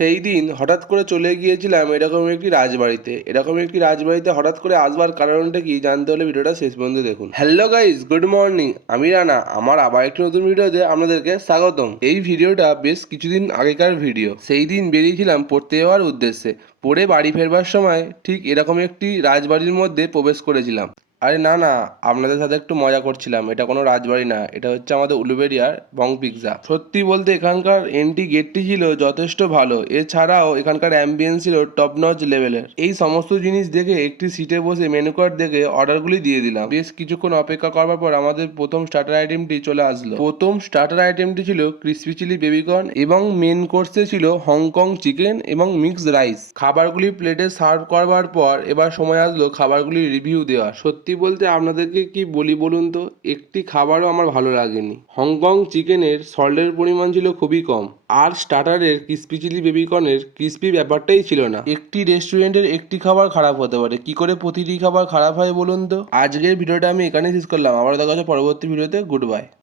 সেই দিন হঠাৎ করে চলে গিয়েছিলাম এরকম একটি রাজবাড়িতে হঠাৎ করে আসবার কারণটা কি জানতে হলে ভিডিওটা শেষ পর্যন্ত দেখুন। Hello guys, good morning. আমি রানা, আমার আবার একটি নতুন ভিডিওতে আপনাদেরকে স্বাগতম। এই ভিডিওটা বেশ কিছুদিন আগেকার ভিডিও। সেই দিন বেরিয়েছিলাম পড়তে যাওয়ার উদ্দেশ্যে। পড়ে বাড়ি ফেরবার সময় ঠিক এরকম একটি রাজবাড়ির মধ্যে প্রবেশ করেছিলাম। আরে না না, আপনাদের সাথে একটু মজা করছিলাম। এটা কোনো রাজবাড়ি না, এটা হচ্ছে আমাদের উলুবেড়িয়ার বং পিৎজা। সত্যি বলতে এখানকার এন্ট্রি গেটটি ছিল যথেষ্ট ভালো। এছাড়াও এখানকার অ্যাম্বিয়েন্স ছিল টপ নচ লেভেলের। এই সমস্ত জিনিস দেখে একটি সিটে বসে মেনু কার্ড দেখে অর্ডারগুলি দিয়ে দিলাম। বেশ কিছুক্ষণ অপেক্ষা করবার পর আমাদের প্রথম স্টার্টার আইটেমটি চলে আসলো। প্রথম স্টার্টার আইটেমটি ছিল ক্রিসপি চিলি বেবিকর্ন এবং মেন কোর্সে ছিল হংকং চিকেন এবং মিক্সড রাইস। খাবারগুলি প্লেটে সার্ভ করবার পর এবার সময় আসলো খাবারগুলির রিভিউ দেওয়া। সত্যি বলতে আপনাদেরকে কি বলি বলুন তো, একটি খাবারও আমার ভালো লাগেনি। হংকং চিকেনের সল্টের পরিমাণ ছিল খুবই কম, আর স্টার্টারের ক্রিসপি চিলি বেবিকর্নের ক্রিসপি ব্যাপারটাই ছিল না। একটি রেস্টুরেন্টের একটি খাবার খারাপ হতে পারে, কি করে প্রতিটি খাবার খারাপ হয় বলুন তো। আজকের ভিডিওটা আমি এখানেই শেষ করলাম। আবার দেখা হচ্ছে পরবর্তী ভিডিওতে। Good bye.